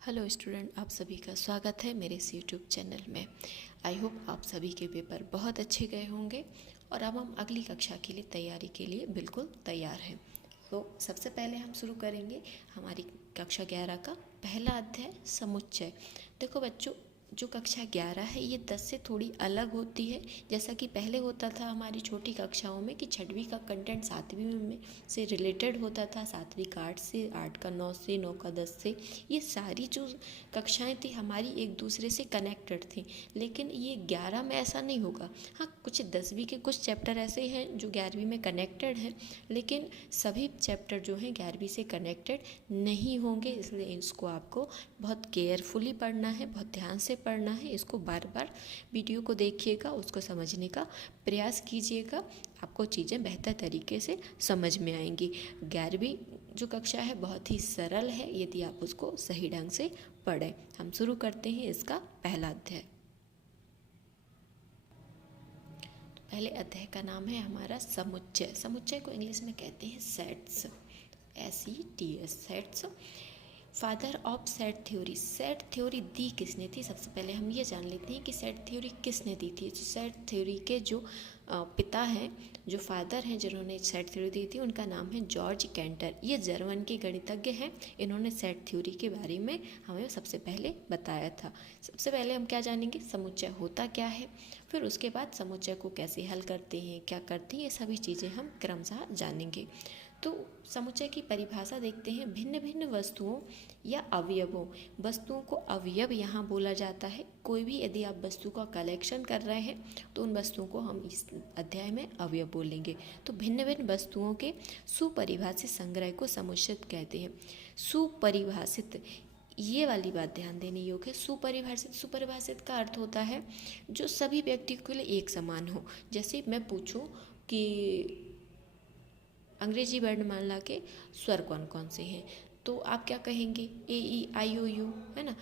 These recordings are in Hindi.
हेलो स्टूडेंट, आप सभी का स्वागत है मेरे इस यूट्यूब चैनल में। आई होप आप सभी के पेपर बहुत अच्छे गए होंगे और अब हम अगली कक्षा के लिए तैयारी के लिए बिल्कुल तैयार हैं। तो सबसे पहले हम शुरू करेंगे हमारी कक्षा 11 का पहला अध्याय समुच्चय। देखो बच्चों, जो कक्षा 11 है ये 10 से थोड़ी अलग होती है। जैसा कि पहले होता था हमारी छोटी कक्षाओं में कि छठवीं का कंटेंट सातवीं में से रिलेटेड होता था, सातवीं का 8 से, 8 का 9 से, 9 का 10 से। ये सारी जो कक्षाएं थी हमारी एक दूसरे से कनेक्टेड थी, लेकिन ये 11 में ऐसा नहीं होगा। हाँ, कुछ 10वीं के कुछ चैप्टर ऐसे हैं जो 11वीं में कनेक्टेड हैं, लेकिन सभी चैप्टर जो हैं 11वीं से कनेक्टेड नहीं होंगे। इसलिए इसको आपको बहुत केयरफुली पढ़ना है, बहुत ध्यान से पढ़ना है। इसको बार बार वीडियो को देखिएगा, उसको समझने का प्रयास कीजिएगा, आपको चीज़ें बेहतर तरीके से समझ में आएंगी। 11वीं जो कक्षा है बहुत ही सरल है यदि आप उसको सही ढंग से पढ़ें। हम शुरू करते हैं इसका पहला अध्याय। पहले अध्याय का नाम है हमारा समुच्चय। समुच्चय को इंग्लिश में कहते हैं sets, SETS, sets. Father of set theory, set theory दी किसने थी? सबसे पहले हम ये जान लेते हैं कि सेट थ्योरी किसने दी थी। सेट थ्योरी के जो पिता हैं, जो फादर हैं जिन्होंने सेट थ्योरी दी थी, उनका नाम है जॉर्ज कैंटर। ये जर्मन के गणितज्ञ हैं। इन्होंने सेट थ्योरी के बारे में हमें सबसे पहले बताया था। सबसे पहले हम क्या जानेंगे, समुच्चय होता क्या है, फिर उसके बाद समुच्चय को कैसे हल करते हैं, क्या करते हैं, ये सभी चीज़ें हम क्रमशः जानेंगे। तो समुच्चय की परिभाषा देखते हैं। भिन्न भिन्न वस्तुओं या अवयवों, वस्तुओं को अवयव यहाँ बोला जाता है। कोई भी यदि आप वस्तु का कलेक्शन कर रहे हैं तो उन वस्तुओं को हम इस अध्याय में अवयव बोलेंगे। तो भिन्न भिन्न वस्तुओं के सुपरिभाषित संग्रह को समुच्चय कहते हैं। सुपरिभाषित, ये वाली बात ध्यान देने योग्य है। सुपरिभाषित, सुपरिभाषित का अर्थ होता है जो सभी व्यक्तियों के लिए एक समान हो। जैसे मैं पूछूं कि अंग्रेजी वर्णमाला के स्वर कौन कौन से हैं, तो आप क्या कहेंगे? AEIOU, है ना।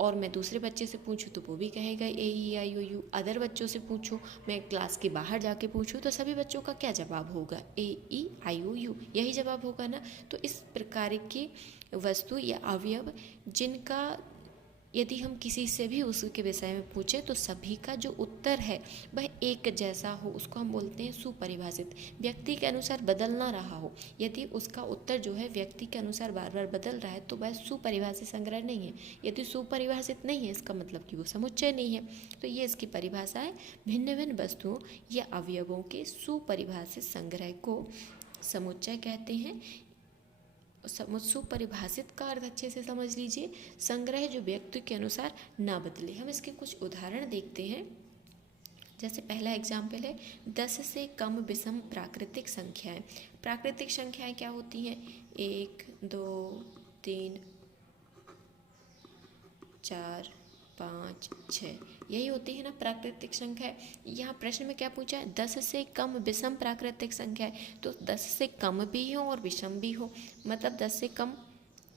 और मैं दूसरे बच्चे से पूछूं तो वो भी कहेगा AEIOU। अदर बच्चों से पूछूं, मैं क्लास के बाहर जाके पूछूं तो सभी बच्चों का क्या जवाब होगा? AEIOU, यही जवाब होगा ना। तो इस प्रकार की वस्तु या अवयव जिनका यदि हम किसी से भी उसके विषय में पूछें तो सभी का जो उत्तर है वह एक जैसा हो, उसको हम बोलते हैं सुपरिभाषित। व्यक्ति के अनुसार बदल ना रहा हो, यदि उसका उत्तर जो है व्यक्ति के अनुसार बार बार बदल रहा है तो वह सुपरिभाषित संग्रह नहीं है। यदि सुपरिभाषित नहीं है इसका मतलब कि वो समुच्चय नहीं है। तो ये इसकी परिभाषा है। भिन्न भिन्न वस्तुओं या अवयवों के सुपरिभाषित संग्रह को समुच्चय कहते हैं। सुपरिभाषित का अर्थ अच्छे से समझ लीजिए, संग्रह जो व्यक्ति के अनुसार ना बदले। हम इसके कुछ उदाहरण देखते हैं। जैसे पहला एग्जाम्पल है 10 से कम विषम प्राकृतिक संख्याएं। प्राकृतिक संख्याएं क्या होती हैं? 1, 2, 3, 4, 5, 6, यही होती है ना प्राकृतिक संख्या। यहाँ प्रश्न में क्या पूछा है? 10 से कम विषम प्राकृतिक संख्या है। तो 10 से कम भी हो और विषम भी हो, मतलब 10 से कम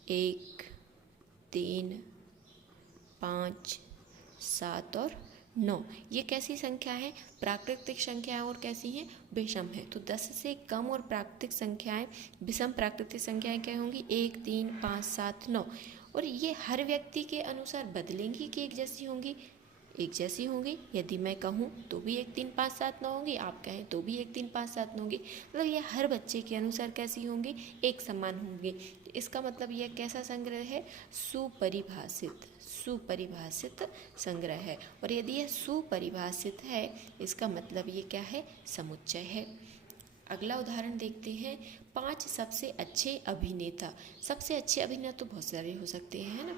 1, 3, 5, 7 और 9, ये कैसी संख्या है? प्राकृतिक संख्या है। और कैसी है? विषम है। तो 10 से कम और प्राकृतिक संख्याएं, विषम प्राकृतिक संख्याएं क्या होंगी? 1, 3, 5, 7, 9। और ये हर व्यक्ति के अनुसार बदलेंगी कि एक जैसी होंगी? एक जैसी होंगी। यदि मैं कहूँ तो भी 1, 3, 5, 7, 9 होंगी, आप कहें तो भी 1, 3, 5, 7, 9 होंगी। मतलब ये हर बच्चे के अनुसार कैसी होंगी? एक समान होंगी। तो इसका मतलब यह कैसा संग्रह है? सुपरिभाषित, सुपरिभाषित संग्रह है। और यदि यह सुपरिभाषित है इसका मतलब ये क्या है? समुच्चय है। अगला उदाहरण देखते हैं। 5 सबसे अच्छे अभिनेता। सबसे अच्छे अभिनेता तो बहुत सारे हो सकते हैं, है ना,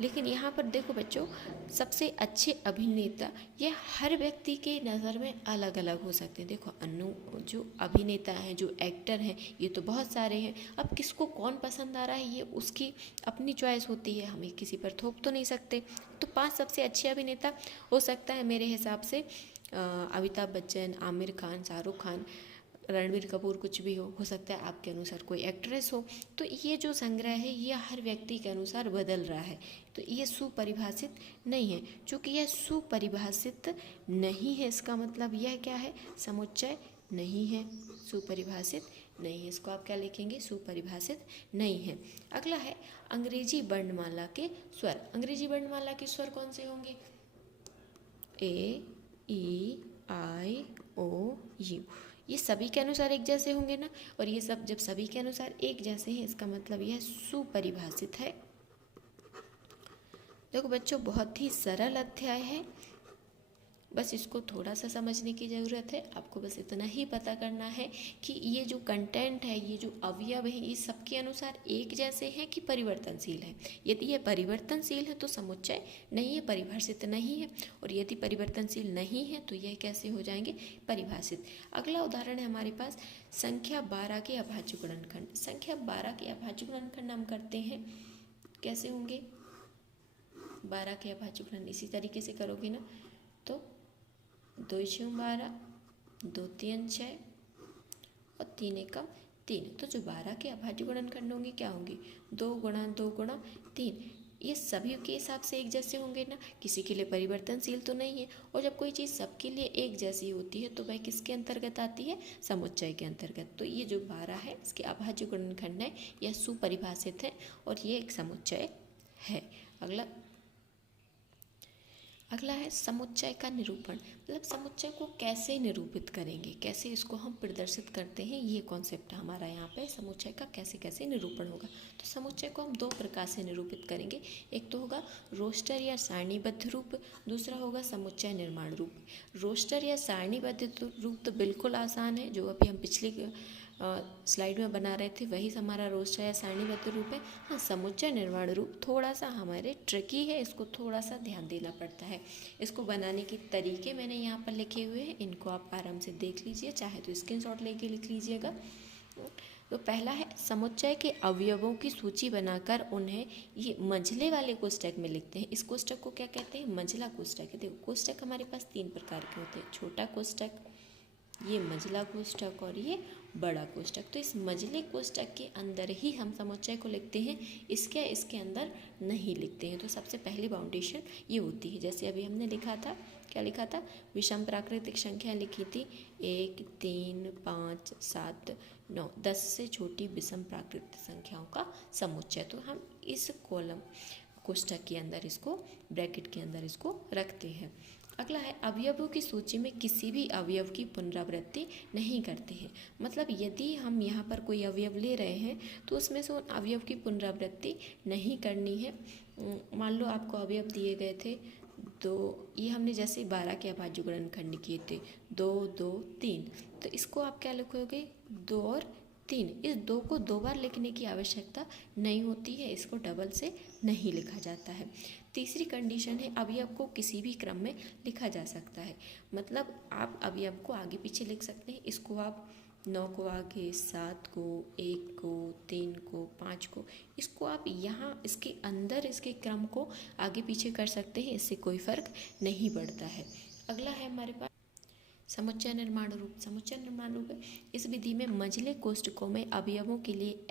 लेकिन यहाँ पर देखो बच्चों, सबसे अच्छे अभिनेता ये हर व्यक्ति के नज़र में अलग अलग हो सकते हैं। देखो जो अभिनेता हैं, जो एक्टर हैं, ये तो बहुत सारे हैं। अब किसको कौन पसंद आ रहा है ये उसकी अपनी चॉइस होती है, हमें किसी पर थोप तो नहीं सकते। तो 5 सबसे अच्छे अभिनेता हो सकता है मेरे हिसाब से अमिताभ बच्चन, आमिर खान, शाहरुख खान, रणबीर कपूर, कुछ भी हो सकता है आपके अनुसार कोई एक्ट्रेस हो। तो ये जो संग्रह है ये हर व्यक्ति के अनुसार बदल रहा है, तो ये सुपरिभाषित नहीं है। चूँकि यह सुपरिभाषित नहीं है इसका मतलब यह क्या है? समुच्चय नहीं है, सुपरिभाषित नहीं है। इसको आप क्या लिखेंगे? सुपरिभाषित नहीं है। अगला है अंग्रेजी वर्णमाला के स्वर। अंग्रेजी वर्णमाला के स्वर कौन से होंगे? ए, ई, आई, ओ, यू। ये सभी के अनुसार एक जैसे होंगे ना, और ये सब जब सभी के अनुसार एक जैसे हैं इसका मतलब यह सुपरिभाषित है। देखो बच्चों, बहुत ही सरल अध्याय है, बस इसको थोड़ा सा समझने की ज़रूरत है। आपको बस इतना ही पता करना है कि ये जो कंटेंट है, ये जो अवयव है, ये सबके अनुसार एक जैसे हैं कि परिवर्तनशील है। यदि ये परिवर्तनशील है तो समुच्चय नहीं है, परिभाषित नहीं है, और यदि परिवर्तनशील नहीं है तो यह कैसे हो जाएंगे? परिभाषित। अगला उदाहरण है हमारे पास संख्या 12 के अभाज्य गुणनखंड। संख्या 12 के अभाज्य गुणनखंड हम करते हैं, कैसे होंगे? 12 के अभाज्य गुणन इसी तरीके से करोगे ना, तो 2 × 12, 2 × 3 = 6 और 3 × 1 = 3। तो जो 12 के अभाज्य गुणनखंड होंगे क्या होंगे? 2 × 2 × 3। ये सभी के हिसाब से एक जैसे होंगे ना, किसी के लिए परिवर्तनशील तो नहीं है। और जब कोई चीज़ सबके लिए एक जैसी होती है तो वह किसके अंतर्गत आती है? समुच्चय के अंतर्गत। तो ये जो 12 है इसके अभाज्य गुणनखंड है, यह सुपरिभाषित है और ये एक समुच्चय है। अगला है समुच्चय का निरूपण। मतलब समुच्चय को कैसे निरूपित करेंगे, कैसे इसको हम प्रदर्शित करते हैं, ये कॉन्सेप्ट हमारा यहाँ पे समुच्चय का कैसे कैसे निरूपण होगा। तो समुच्चय को हम 2 प्रकार से निरूपित करेंगे। एक तो होगा रोस्टर या सारणीबद्ध रूप, दूसरा होगा समुच्चय निर्माण रूप। रोस्टर या सारणीबद्ध रूप तो बिल्कुल आसान है, जो अभी हम पिछली स्लाइड में बना रहे थे वही हमारा रोस्टर या सारणीबद्ध रूप है। हाँ, समुच्चय निर्माण रूप थोड़ा सा हमारे ट्रिकी है, इसको थोड़ा सा ध्यान देना पड़ता है। इसको बनाने के तरीके मैंने यहाँ पर लिखे हुए हैं, इनको आप आराम से देख लीजिए, चाहे तो स्क्रीनशॉट लेके लिख लीजिएगा। तो पहला है समुच्चय के अवयवों की सूची बनाकर उन्हें ये मंझले वाले कोष्ठक में लिखते हैं। इस कोष्ठक को क्या कहते हैं? मंझला कोष्ठक है। देखो कोष्ठक हमारे पास 3 प्रकार के होते हैं, छोटा कोष्ठक, ये मंझला कोष्ठक और ये बड़ा कोष्ठक। तो इस मंझले कोष्ठक के अंदर ही हम समुच्चय को लिखते हैं, इसके अंदर नहीं लिखते हैं। तो सबसे पहली बाउंडेशन ये होती है। जैसे अभी हमने लिखा था, क्या लिखा था? विषम प्राकृतिक संख्या लिखी थी 1, 3, 5, 7, 9, 10 से छोटी विषम प्राकृतिक संख्याओं का समुच्चय। तो हम इस कॉलम कोष्ठक के अंदर इसको, ब्रैकेट के अंदर इसको रखते हैं। अगला है अवयवों की सूची में किसी भी अवयव की पुनरावृत्ति नहीं करते हैं। मतलब यदि हम यहाँ पर कोई अवयव ले रहे हैं तो उसमें से उन अवयव की पुनरावृत्ति नहीं करनी है। मान लो आपको अवयव दिए गए थे 2, ये हमने जैसे 12 के अभाज्य गुणनखंड किए थे 2, 2, 3, तो इसको आप क्या लिखोगे? 2 और 3। इस 2 को 2 बार लिखने की आवश्यकता नहीं होती है, इसको डबल से नहीं लिखा जाता है। तीसरी कंडीशन है अवयव को किसी भी क्रम में लिखा जा सकता है। मतलब आप अवयव को आगे पीछे लिख सकते हैं। इसको आप 9 को आगे, 7 को, 1 को, 3 को, 5 को, इसको आप यहाँ इसके अंदर इसके क्रम को आगे पीछे कर सकते हैं, इससे कोई फर्क नहीं पड़ता है। अगला है हमारे पास समुच्चय निर्माण रूप। समुच्चय निर्माण रूप है इस विधि में मंझले कोष्ठकों में अवयवों के लिए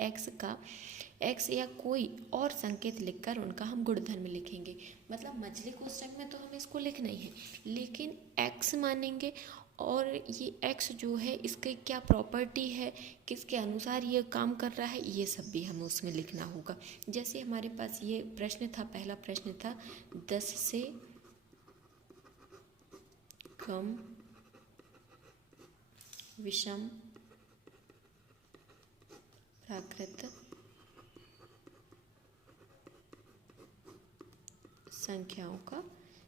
एक्स या कोई और संकेत लिखकर उनका हम गुणधर्म लिखेंगे। मतलब मंझले कोष्ठक में तो हमें इसको लिखना ही है, लेकिन एक्स मानेंगे और ये एक्स जो है इसके क्या प्रॉपर्टी है, किसके अनुसार ये काम कर रहा है, ये सब भी हमें उसमें लिखना होगा। जैसे हमारे पास ये प्रश्न था, पहला प्रश्न था 10 से कम विषम प्राकृत संख्याओं का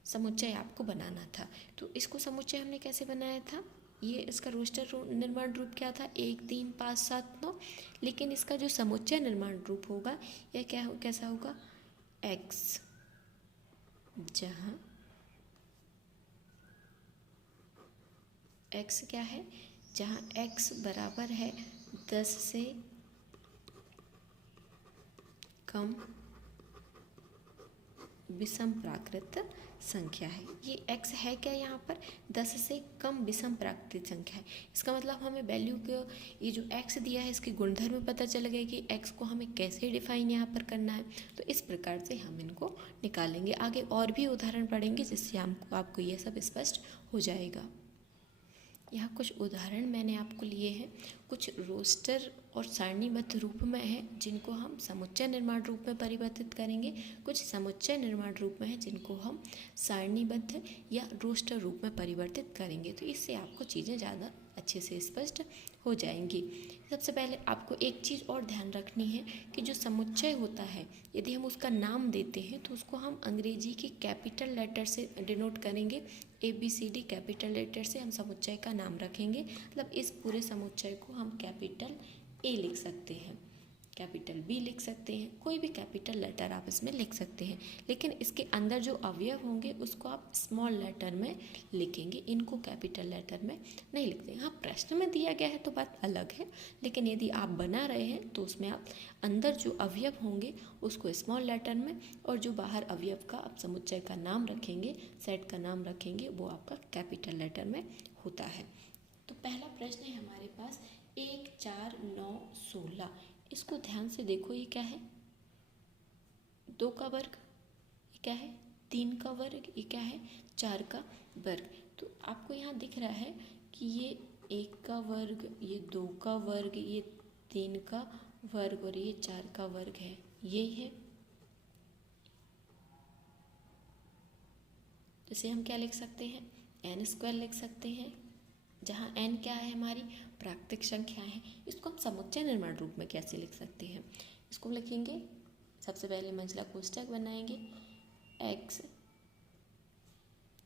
समुच्चय आपको बनाना था। तो इसको समुच्चय हमने कैसे बनाया था? ये इसका रोस्टर निर्माण रूप क्या था? 1, 3, 5, 7, 9। लेकिन इसका जो समुच्चय निर्माण रूप होगा यह कैसा होगा? एक्स, जहाँ एक्स क्या है? जहाँ x बराबर है 10 से कम विषम प्राकृत संख्या है। ये x है क्या? यहाँ पर 10 से कम विषम प्राकृतिक संख्या है। इसका मतलब हमें वैल्यू के ये जो x दिया है इसके गुणधर्म पता चल गया कि x को हमें कैसे डिफाइन यहाँ पर करना है। तो इस प्रकार से हम इनको निकालेंगे। आगे और भी उदाहरण पढ़ेंगे जिससे आपको ये सब स्पष्ट हो जाएगा। यहाँ कुछ उदाहरण मैंने आपको लिए हैं। कुछ रोस्टर और सारणीबद्ध रूप में हैं जिनको हम समुच्चय निर्माण रूप में परिवर्तित करेंगे, कुछ समुच्चय निर्माण रूप में हैं जिनको हम सारणीबद्ध या रोस्टर रूप में परिवर्तित करेंगे। तो इससे आपको चीज़ें ज़्यादा अच्छे से स्पष्ट हो जाएंगी। सबसे पहले आपको एक चीज़ और ध्यान रखनी है कि जो समुच्चय होता है, यदि हम उसका नाम देते हैं तो उसको हम अंग्रेजी की कैपिटल लेटर से डिनोट करेंगे। ABCD कैपिटल लेटर से हम समुच्चय का नाम रखेंगे। मतलब इस पूरे समुच्चय को हम कैपिटल A लिख सकते हैं, कैपिटल B लिख सकते हैं, कोई भी कैपिटल लेटर आप इसमें लिख सकते हैं। लेकिन इसके अंदर जो अवयव होंगे उसको आप स्मॉल लेटर में लिखेंगे, इनको कैपिटल लेटर में नहीं लिखते। हाँ, प्रश्न में दिया गया है तो बात अलग है, लेकिन यदि आप बना रहे हैं तो उसमें आप अंदर जो अवयव होंगे उसको स्मॉल लेटर में, और जो बाहर अवयव का आप समुच्चय का नाम रखेंगे, सेट का नाम रखेंगे, वो आपका कैपिटल लेटर में होता है। तो पहला प्रश्न है हमारे पास 1, 4, 9, 16। इसको ध्यान से देखो, ये क्या है? 2 का वर्ग, ये क्या है? 3 का वर्ग, ये क्या है? 4 का वर्ग। तो आपको यहाँ दिख रहा है कि ये 1 का वर्ग, ये 2 का वर्ग, ये 3 का वर्ग और ये 4 का वर्ग है, यही है। जैसे हम क्या लिख सकते हैं? n² लिख सकते हैं, जहाँ n क्या है? हमारी प्राकृतिक संख्या है। इसको हम समुच्चय निर्माण रूप में कैसे लिख सकते हैं? इसको लिखेंगे, सबसे पहले मंझला कोष्ठक बनाएंगे, x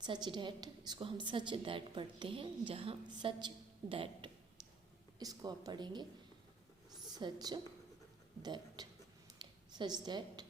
सच दैट, इसको हम सच दैट पढ़ते हैं, जहाँ सच दैट, इसको आप पढ़ेंगे such that, such that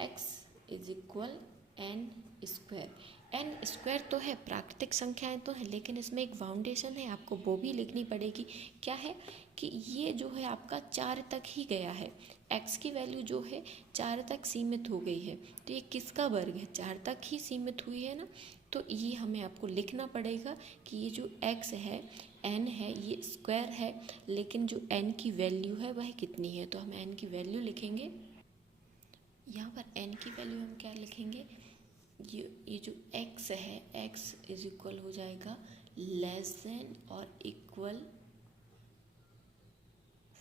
x is equal n²। n² तो है, प्राकृतिक संख्याएं तो है, लेकिन इसमें एक फाउंडेशन है, आपको वो भी लिखनी पड़ेगी। क्या है कि ये जो है आपका 4 तक ही गया है, x की वैल्यू जो है 4 तक सीमित हो गई है। तो ये किसका वर्ग है? 4 तक ही सीमित हुई है ना। तो ये हमें आपको लिखना पड़ेगा कि ये जो x है, n है, ये स्क्वायर है, लेकिन जो n की वैल्यू है वह कितनी है? तो हम n की वैल्यू लिखेंगे। यहाँ पर n की वैल्यू हम क्या लिखेंगे? ये जो x है, x इज इक्वल हो जाएगा लेस देन और इक्वल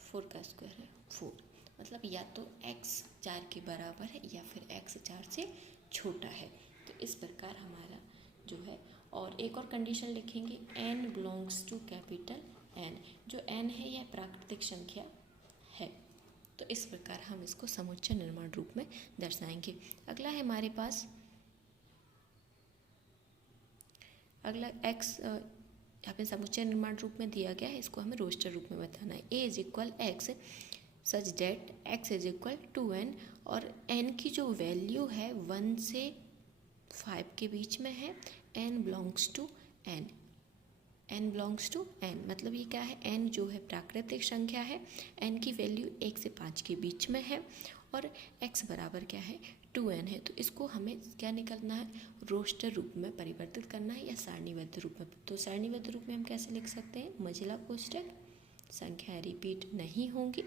4 का स्क्वायर है 4। मतलब या तो x 4 के बराबर है या फिर x 4 से छोटा है। तो इस प्रकार हमारा जो है, और एक और कंडीशन लिखेंगे, n belongs to capital N। जो n है यह प्राकृतिक संख्या है। तो इस प्रकार हम इसको समुच्चय निर्माण रूप में दर्शाएंगे। अगला है हमारे पास, अगला x यहाँ पे समुच्चय निर्माण रूप में दिया गया है, इसको हमें रोस्टर रूप में बताना है। a is equal x such that x is equal 2n, और n की जो वैल्यू है 1 से 5 के बीच में है, n belongs to n, n belongs to n। मतलब ये क्या है? n जो है प्राकृतिक संख्या है, n की वैल्यू 1 से 5 के बीच में है, और x बराबर क्या है? 2n है। तो इसको हमें क्या निकालना है? रोस्टर रूप में परिवर्तित करना है या सारणीबद्ध रूप में। तो सारणीबद्ध रूप में हम कैसे लिख सकते हैं? मंझला कोष्ठक, संख्याएं रिपीट नहीं होंगी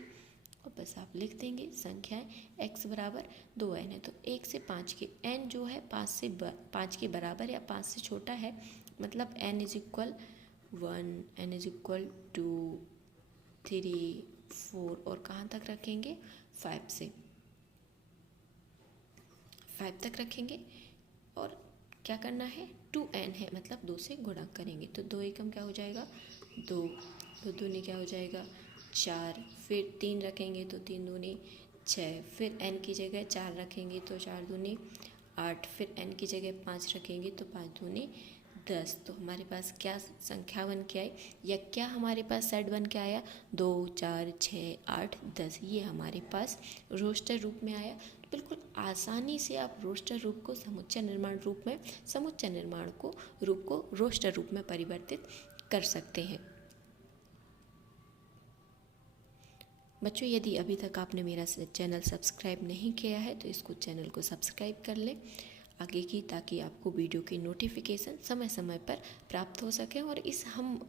और बस आप लिख देंगे संख्याएं x बराबर 2n है। तो 1 से 5 के n जो है 5 के बराबर या 5 से छोटा है, मतलब n is equal 1, n is equal 2, 3, 4, और कहाँ तक रखेंगे? 5 से 5 तक रखेंगे। और क्या करना है? 2n है, मतलब 2 से गुणा करेंगे। तो 2 एकम क्या हो जाएगा? 2, 2 दूनी क्या हो जाएगा? 4, फिर 3 रखेंगे तो 3 दूनी 6, फिर n की जगह 4 रखेंगे तो 4 दूनी 8, फिर n की जगह 5 रखेंगे तो 5 दूनी 10। तो हमारे पास क्या संख्या बन के आई, या क्या हमारे पास सेट बन के आया? 2, 4, 6, 8, 10। ये हमारे पास रोस्टर रूप में आया। तो बिल्कुल आसानी से आप रोस्टर रूप को समुच्चय निर्माण रूप में, समुच्चय निर्माण को रूप को रोस्टर रूप में परिवर्तित कर सकते हैं। बच्चों, यदि अभी तक आपने मेरा चैनल सब्सक्राइब नहीं किया है तो इसको चैनल को सब्सक्राइब कर लें आगे की, ताकि आपको वीडियो की नोटिफिकेशन समय समय पर प्राप्त हो सके। और इस हम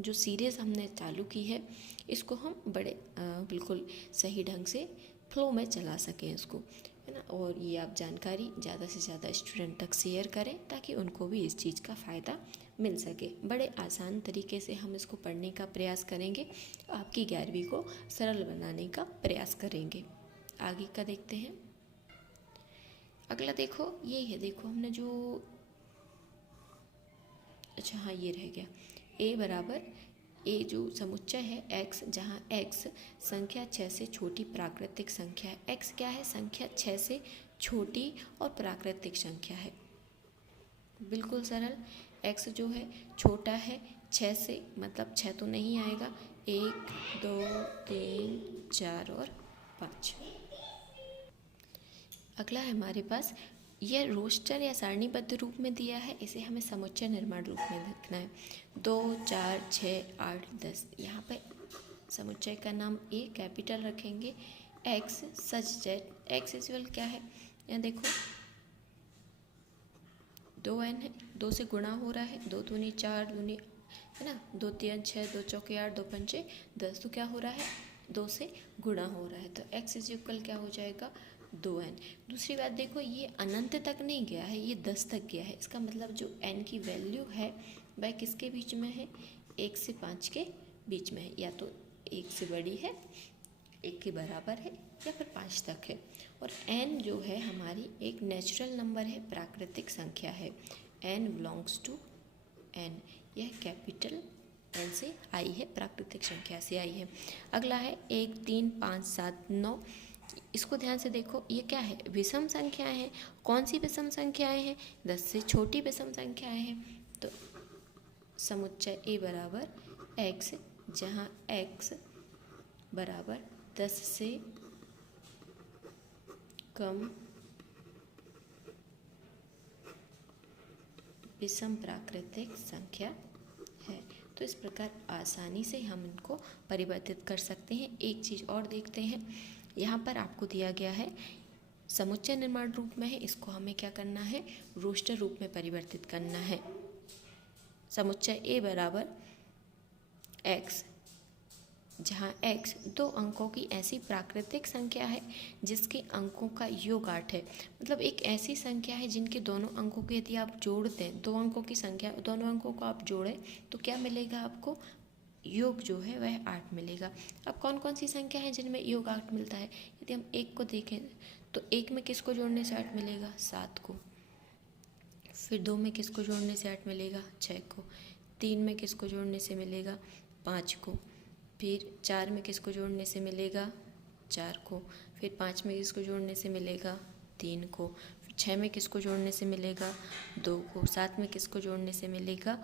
जो सीरीज़ हमने चालू की है, इसको हम बड़े बिल्कुल सही ढंग से फ्लो में चला सकें इसको। है ना। और ये आप जानकारी ज़्यादा से ज़्यादा स्टूडेंट तक शेयर करें ताकि उनको भी इस चीज़ का फ़ायदा मिल सके। बड़े आसान तरीके से हम इसको पढ़ने का प्रयास करेंगे, आपकी 11वीं को सरल बनाने का प्रयास करेंगे। आगे का देखते हैं। अगला देखो, ये है, देखो हमने जो, अच्छा हाँ ये रह गया, ए बराबर, ए जो समुच्चय है x, जहाँ x संख्या 6 से छोटी प्राकृतिक संख्या है। x क्या है? संख्या 6 से छोटी और प्राकृतिक संख्या है। बिल्कुल सरल। x जो है छोटा है 6 से, मतलब 6 तो नहीं आएगा, 1 2 3 4 और 5। अगला है हमारे पास, यह रोस्टर या सारणीबद्ध रूप में दिया है, इसे हमें समुच्चय निर्माण रूप में लिखना है। 2 4 6 8 10। यहाँ पे समुच्चय का नाम ए कैपिटल रखेंगे, x such that x equal क्या है, यहाँ देखो 2n है, 2 से गुणा हो रहा है, 2 दूनी 4 दूनी, है ना, 2 3 6 2 चौके 8 2 पंचे 10, तो क्या हो रहा है, 2 से गुणा हो रहा है, तो x इक्वल क्या हो जाएगा, 2n। दूसरी बात देखो, ये अनंत तक नहीं गया है, ये 10 तक गया है। इसका मतलब जो n की वैल्यू है वह किसके बीच में है, 1 से 5 के बीच में है, या तो 1 से बड़ी है, 1 के बराबर है, या फिर 5 तक है। और n जो है हमारी एक नेचुरल नंबर है, प्राकृतिक संख्या है। n बिलोंग्स टू n, यह कैपिटल n से आई है, प्राकृतिक संख्या से आई है। अगला है 1 3 5 7 9। इसको ध्यान से देखो, ये क्या है, विषम संख्याएं हैं। कौन सी विषम संख्याएं हैं, 10 से छोटी विषम संख्याएं हैं। तो समुच्चय ए बराबर x, जहाँ x बराबर 10 से कम विषम प्राकृतिक संख्या है। तो इस प्रकार आसानी से हम इनको परिवर्तित कर सकते हैं। एक चीज़ और देखते हैं, यहाँ पर आपको दिया गया है समुच्चय निर्माण रूप में है, इसको हमें क्या करना है, रोस्टर रूप में परिवर्तित करना है। समुच्चय ए बराबर x, जहाँ x 2 अंकों की ऐसी प्राकृतिक संख्या है जिसके अंकों का योग 8 है। मतलब एक ऐसी संख्या है जिनके दोनों अंकों को यदि आप जोड़ दें, 2 अंकों की संख्या, दोनों अंकों को आप जोड़ें तो क्या मिलेगा आपको, योग जो है वह 8 मिलेगा। अब कौन कौन सी संख्या है जिनमें योग 8 मिलता है, यदि हम 1 को देखें तो 1 में किसको जोड़ने से 8 मिलेगा, 7 को। फिर 2 में किसको जोड़ने से 8 मिलेगा, 6 को। 3 में किसको जोड़ने से मिलेगा, 5 को। फिर 4 में किसको जोड़ने से मिलेगा, 4 को। फिर 5 में किसको जोड़ने से मिलेगा, 3 को। फिर 6 में किसको जोड़ने से मिलेगा, 2 को। 7 में किसको जोड़ने से मिलेगा,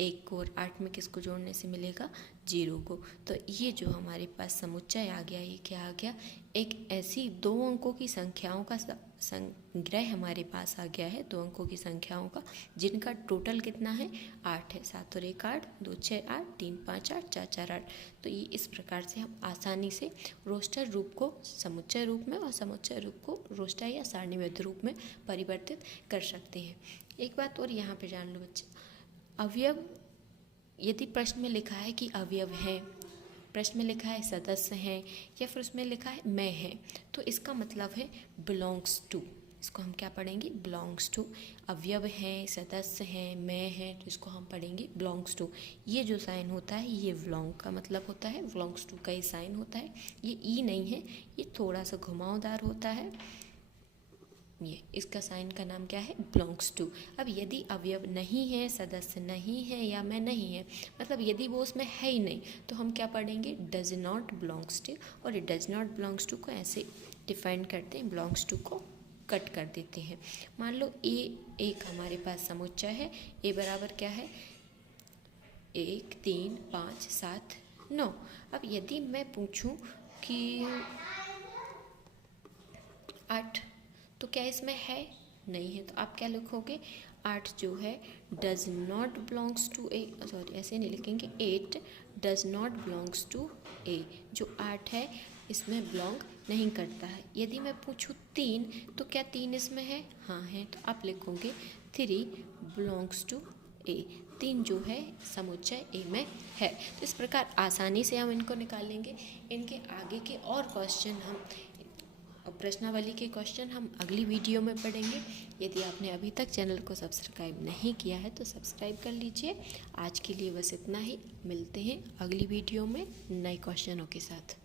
1 को। और 8 में किसको जोड़ने से मिलेगा, 0 को। तो ये जो हमारे पास समुच्चय आ गया, ये क्या आ गया, एक ऐसी 2 अंकों की संख्याओं का संग्रह हमारे पास आ गया है, 2 अंकों की संख्याओं का, जिनका टोटल कितना है, 8 है। 7 और 1 8, 2 6 8, 3 5 8, 4 4 8। तो ये इस प्रकार से हम आसानी से रोस्टर रूप को समुच्चय रूप में और समुच्चय रूप को रोस्टर या सारणीबद्ध रूप में परिवर्तित कर सकते हैं। एक बात और यहाँ पे जान लो बच्चे, अवयव, यदि प्रश्न में लिखा है कि अवयव है, प्रश्न में लिखा है सदस्य हैं, या फिर उसमें लिखा है मैं है, तो इसका मतलब है बिलोंग्स टू। इसको हम क्या पढ़ेंगे, बिलोंग्स टू। अवयव हैं, सदस्य हैं, मैं है, तो इसको हम पढ़ेंगे बिलोंग्स टू। ये जो साइन होता है ये बिलोंग का मतलब होता है, बिलोंग्स टू का ही साइन होता है। ये ई नहीं है, ये थोड़ा सा घुमावदार होता है, ये इसका साइन का नाम क्या है, बिलोंग्स टू। अब यदि अवयव नहीं है, सदस्य नहीं है, या मैं नहीं है, मतलब यदि वो उसमें है ही नहीं, तो हम क्या पढ़ेंगे, डज नॉट बिलोंग्स टू। और ये डज नॉट बिलोंग्स टू को ऐसे डिफाइन करते हैं, बिलोंग्स टू को कट कर देते हैं। मान लो ए एक हमारे पास समुच्चय है, ए बराबर क्या है, 1 3 5 7 9। अब यदि मैं पूछूं कि 8, तो क्या इसमें है, नहीं है, तो आप क्या लिखोगे, 8 जो है does not belongs to A, sorry ऐसे नहीं लिखेंगे, 8 does not belongs to A. जो 8 है इसमें बिलोंग नहीं करता है। यदि मैं पूछूँ 3, तो क्या 3 इसमें है, हाँ है, तो आप लिखोगे 3 बिलोंग्स टू ए। 3 जो है समुच्चय ए में है। तो इस प्रकार आसानी से हम इनको निकालेंगे। इनके आगे के और क्वेश्चन हम और प्रश्नावली के क्वेश्चन हम अगली वीडियो में पढ़ेंगे। यदि आपने अभी तक चैनल को सब्सक्राइब नहीं किया है तो सब्सक्राइब कर लीजिए। आज के लिए बस इतना ही, मिलते हैं अगली वीडियो में नए क्वेश्चनों के साथ।